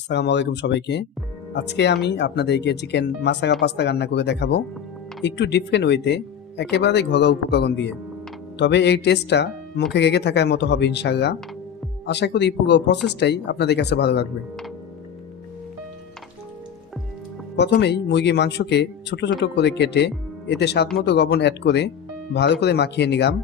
আসসালামু আলাইকুম সবাইকে। আজকে আমি আপনাদেরকে চিকেন মাসালা পাস্তা রান্না করে দেখাবো। একটু ডিফারেন্ট ওয়েতে একেবারে ঘরোয়া উপকরণ দিয়ে। তবে এই টেস্টটা মুখে রেগে থাকার মতো হবে ইনশাল্লাহ আশা করি পুরো প্রসেসটাই আপনাদের কাছে ভালো লাগবে। প্রথমেই মুরগির মাংসকে ছোট ছোট করে কেটে, এতে স্বাদ মতো লবণ অ্যাড করে ভালো করে মাখিয়ে নিলাম।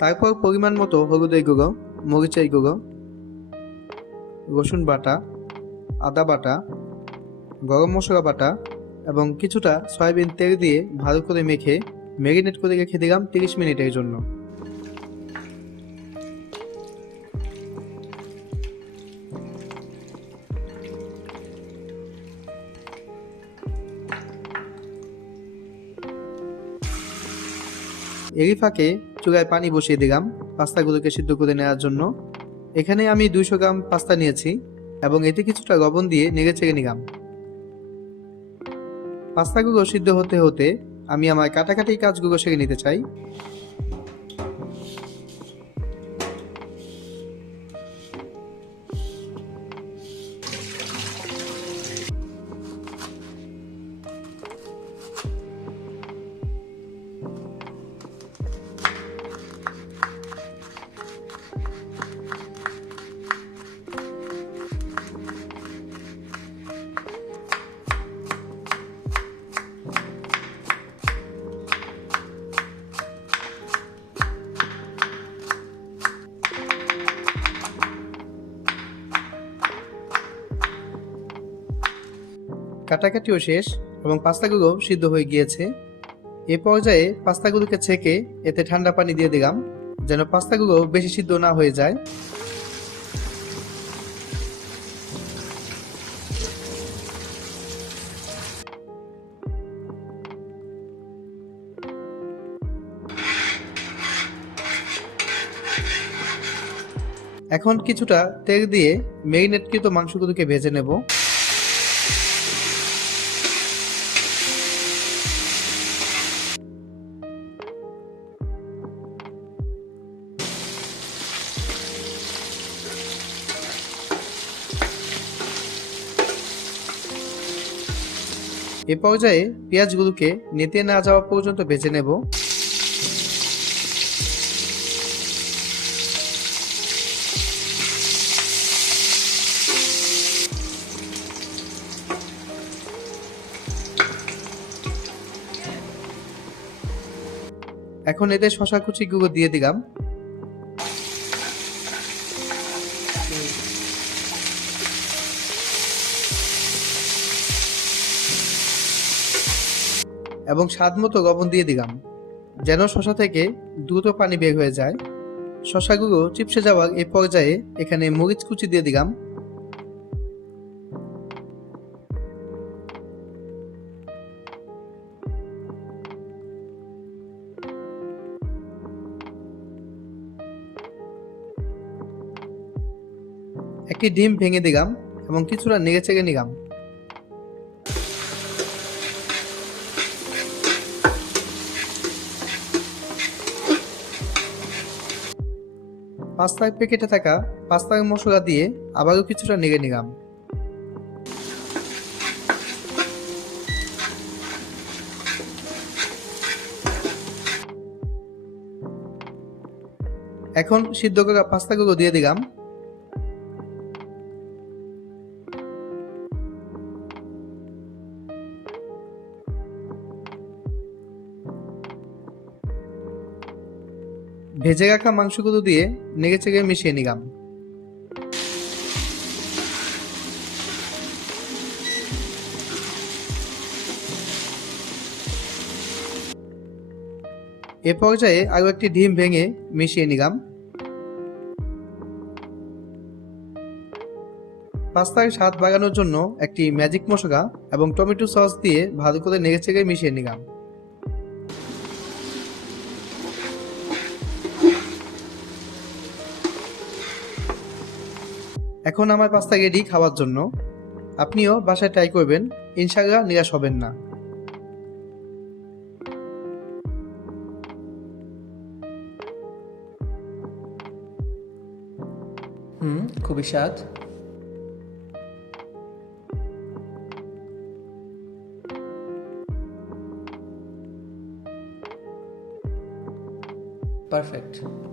তারপর পরিমাণ মতো হলুদের গুঁড়ো, মরিচের গুঁড়ো, রসুন বাটা, আদা বাটা, গরম মশলা বাটা এবং কিছুটা সয়াবিন তেল দিয়ে ভালো করে মেখে ম্যারিনেট করে রেখে দিলাম তিরিশ মিনিটের জন্য। এরই ফাঁকে চুলায় পানি বসিয়ে দিলাম পাস্তাগুলোকে সিদ্ধ করে নেওয়ার জন্য। এখানে আমি দুইশো গ্রাম পাস্তা নিয়েছি এবং এতে কিছুটা লবণ দিয়ে নেড়ে ছেড়ে নিলাম। পাস্তাগুলো সিদ্ধ হতে হতে আমি আমার কাটাকাটি কাজগুলো সেরে নিতে চাই। কাটাকাটিও শেষ এবং পাস্তাগুলো সিদ্ধ হয়ে গিয়েছে। এ পর্যায়ে পাস্তাগুলোকে ছেঁকে এতে ঠান্ডা পানি দিয়ে দিলাম, যেন পাস্তাগুলো বেশি সিদ্ধ না হয়ে যায়। এখন কিছুটা তেল দিয়ে মেরিনেটকৃত মাংসগুলোকে ভেজে নেব। এ পর্যায়ে পেঁয়াজগুলোকে নেতে না যাওয়া পর্যন্ত ভেজে নেব। এখন এতে শশা কুচিগুলো দিয়ে দিলাম। এবং স্বাদ মতো লবণ দিয়ে দিলাম। যেন শশা থেকে দ্রুত পানি বের হয়ে যায়। শশাগুলো চিপসে যাওয়ার এই পর্যায়ে এখানে মরিচ কুচি দিয়ে দিলাম। একটি ডিম ভেঙে দিলাম এবং কিছুটা নেড়ে চেড়ে নিলাম। পাস্তার প্যাকেটে থাকা পাস্তার মশলা দিয়ে আবারও কিছুটা নেড়ে নিলাম। এখন সিদ্ধ করা পাস্তাগুলো দিয়ে দিলাম। ভেজে রাখা মাংসগুলো দিয়ে নেড়ে চেড়ে মিশিয়ে নিলাম। এ পর্যায়ে আরও একটি ডিম ভেঙে মিশিয়ে নিলাম। পাস্তার স্বাদ বাড়ানোর জন্য একটি ম্যাজিক মশলা এবং টমেটো সস দিয়ে ভালো করে নেড়ে চেড়ে মিশিয়ে নিলাম। এখন আমার পাস্তা রেডি খাওয়ার জন্য। আপনিও বাসায় ট্রাই করবেন ইনশাল্লাহ নিরাশ হবেন না। হুম, খুবই স্বাদ। পারফেক্ট।